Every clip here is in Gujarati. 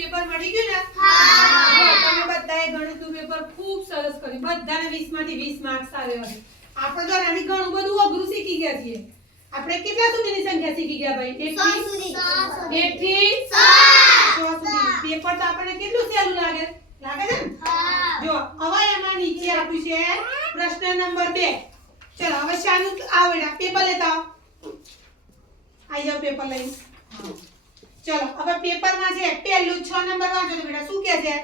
પેપર મળી ગયું ને? હા. તમે બધાએ ગણિતનું પેપર ખૂબ સરસ કર્યું. બધાને 20 માંથી 20 માર્ક્સ આવ્યા છે. આપણે તો આની ઘણું બધું અઘરું શીખી ગયા છીએ. આપણે કેટલા સુધીની સંખ્યા શીખી ગયા ભાઈ? 1 થી 100 સુધી. પેપર તો આપણને કેટલું સહેલું લાગે? લાગે છે ને? હા. જો હવે એમાં નીચે આપ્યું છે પ્રશ્ન નંબર 2. ચલો હવે શાનું આવડ્યા પેપર લેતા આવો. આઈ જાવ પેપર લઈને. ચલો હવે પેપરમાં છે પહેલું 6 નંબર વાંચો તો બેટા શું કહે છે?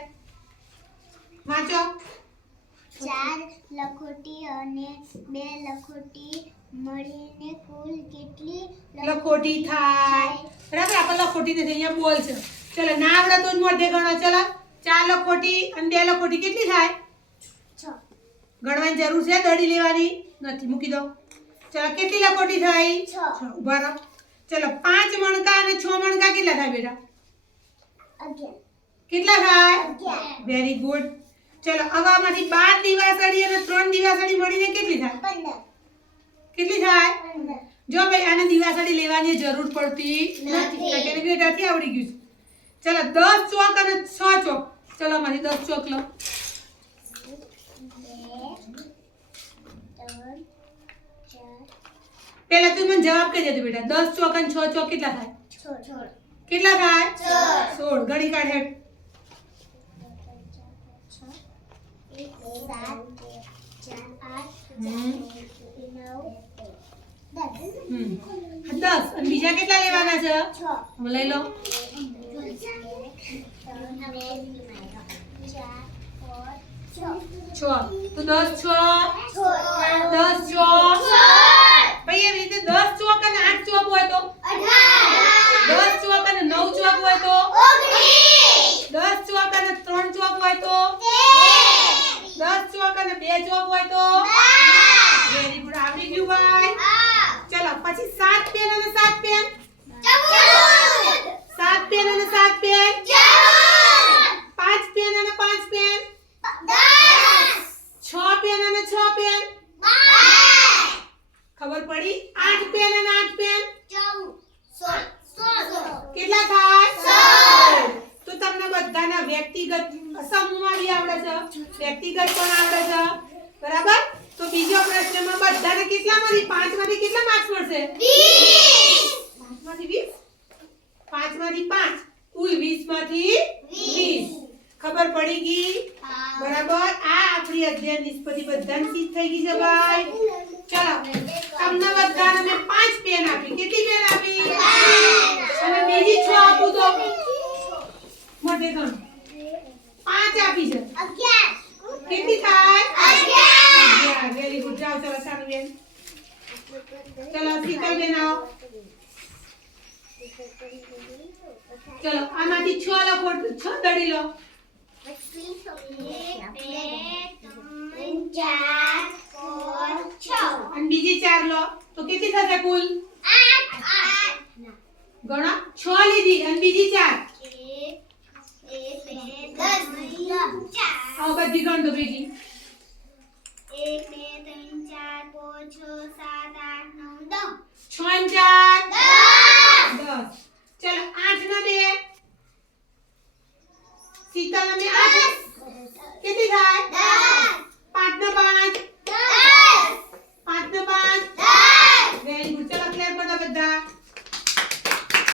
વાંચો. 4 લખોટી અને 2 લખોટી મળીને કુલ કેટલી લખોટી થાય? બરાબર આપણે લખોટી નથી અહીંયા બોલ છે. ચલો ના આવડે તો જ મોઢે ગણો. ચલો 4 લખોટી અને 2 લખોટી કેટલી થાય? 6 ગણવાની જરૂર છે? દડી લેવાની નથી, મૂકી દો. ચલો કેટલી લખોટી થાય? 6 ઉભા રહો. ચલો 5 મણકા અને 6 મણકા કેટલા થાય બેટા? 11 કેટલા થાય? 11 વેરી ગુડ. ચલો આમાંથી 12 દિવાસળી અને 3 દિવાસળી મળીને કેટલી થાય? 15 કેટલી થાય? 15 જો ભાઈ આને દિવાસળી લેવાની જરૂર પડતી નથી. કારણ કે બેટાથી આવડી ગયું છે. ચલો 10 ચોક અને 6 ચોક. ચલો આમાંથી 10 ચોક લો. 2 3 4 પહેલા તું મને જવાબ કહી દેજો બેટા. 10 ચોક અને 6 ચોક કેટલા થાય? 16 કેટલા થાય? 16. ગણી કાઢ હેડ. 7 8 હમ. 9 10 અને બીજા કેટલા લેવાના છે? 6 હવે લઈ લો. 6 તો 10 6 10 ચોક. ભાઈ એવી રીતે 10 ચોક અને 8 ચોક હોય તો? 10 ચોક અને 9 ચોક હોય તો? 10 ચોક અને 3 ચોક હોય તો? 10 ચોક અને 2 ચોક હોય તો? વેરી ગુડ, આવડી ગયું ભાઈ. ચલો પછી 7 પેન અને 7 પેન. 7 પેન અને 7 પેન. 5 પેન અને 5 પેન. 6 પેન અને 6 પેન. ખબર પડી? 8 પેન અને 8 પેન. કેટલા થાય? તો તમને બધાના વ્યક્તિગત સમૂહમાં બી આવડે છે, વ્યક્તિગત પણ આવડે છે. બરાબર? તો બીજો પ્રશ્નમાં બધાને કેટલામાંથી 5 માંથી કેટલા માર્ક્સ મળશે? 5 માંથી 20. 5 માંથી 5 કુલ 20 માંથી 20. ખબર પડી ગઈ? બરાબર? આ આપણી અધ્યયન નિષ્પત્તિ બધાને શીખ થઈ ગઈ છે ભાઈ. ચલો તમને બધાને મેં 5 પેન આપી. કેટલી પેન આપી? અને બીજી 6 આપું તો મોઢે ગણ. 5 આપી છે. 11 કેટલી થાય? 11. Very good. જાઓ ચલો સાનું બેન. ચલો શીતલ બેન આવો. ચલો આમાંથી 6 લખો, 6 દડી લો. અને બીજી 4 લો તો કેટલી થશે કુલ? ગણો. 6 લીધી અને બીજી 4. આવો બધી ગણ દો ભેગી. 6 અને 4 10. ચલો 8 ના 2. શીતલ અને 8 કેટલી થાય? 5 ના 5